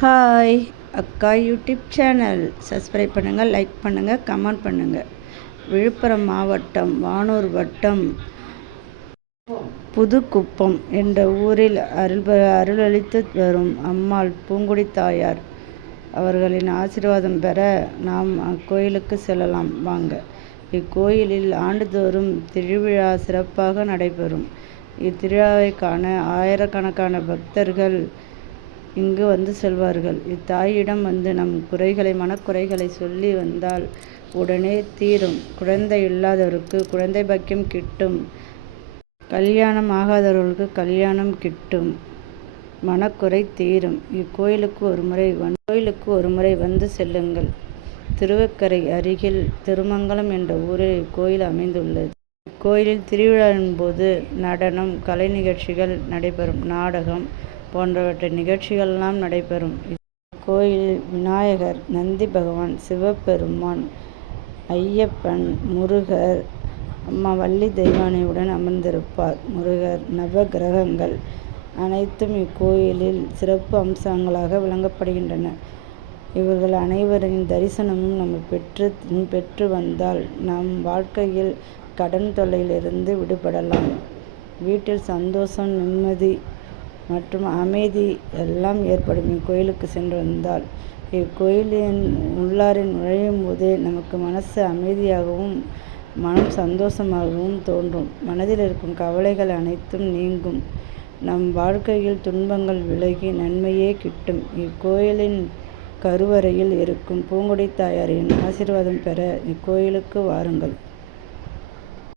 Hi அக்கா YouTube channel subscribe பண்ணுங்கள், like பண்ணுங்கள், கமெண்ட் பண்ணுங்கள். விழுப்புரம் மாவட்டம் வானூர் வட்டம் புதுக்குப்பம் என்ற ஊரில் அருளளித்து வரும் அம்மாள் பூங்குடி தாயார் அவர்களின் ஆசீர்வாதம் பெற நாம் அக்கோயிலுக்கு செல்லலாம் வாங்க. இக்கோயிலில் ஆண்டுதோறும் திருவிழா சிறப்பாக நடைபெறும். இத்திருவிழாவை காண ஆயிரக்கணக்கான பக்தர்கள் இங்கு வந்து செல்வார்கள். இத்தாயிடம் வந்து நம் மனக்குறைகளை சொல்லி வந்தால் உடனே தீரும். குழந்தை இல்லாதவருக்கு குழந்தை பாக்கியம் கிட்டும். கல்யாணம் ஆகாதவர்களுக்கு கல்யாணம் கிட்டும். மனக்குறை தீரும். இக்கோயிலுக்கு ஒரு முறை வந்து செல்லுங்கள். திருவக்கரை அருகில் திருமங்கலம் என்ற ஊரில் இக்கோயில் அமைந்துள்ளது. இக்கோயிலில் திருவிழாவின் போது நடனம், கலை நிகழ்ச்சிகள் நடைபெறும். நாடகம் போன்றவற்றை நிகழ்ச்சிகளெல்லாம் நடைபெறும். கோயிலில் விநாயகர், நந்தி பகவான், சிவபெருமான், ஐயப்பன், முருகர், அம்மா வள்ளி தெய்வானையுடன் அமர்ந்திருப்பார். முருகர், நவ கிரகங்கள் அனைத்தும் இக்கோயிலில் சிறப்பு அம்சங்களாக விளங்கப்படுகின்றன. இவர்கள் அனைவரின் தரிசனமும் நம்ம பெற்று வந்தால் நம் வாழ்க்கையில் கடன் தொல்லையிலிருந்து விடுபடலாம். வீட்டில் சந்தோஷம், நிம்மதி மற்றும் அமைதி எல்லாம் ஏற்படும். இக்கோயிலுக்கு சென்று வந்தால் இக்கோயிலின் உள்ளாரில் நுழையும் போதே நமக்கு மனசு அமைதியாகவும் மனம் சந்தோஷமாகவும் தோன்றும். மனதில் இருக்கும் கவலைகள் அனைத்தும் நீங்கும். நம் வாழ்க்கையில் துன்பங்கள் விலகி நன்மையே கிட்டும். இக்கோயிலின் கருவறையில் இருக்கும் பூங்குடி தாயாரின் ஆசீர்வாதம் பெற இக்கோயிலுக்கு வாருங்கள்.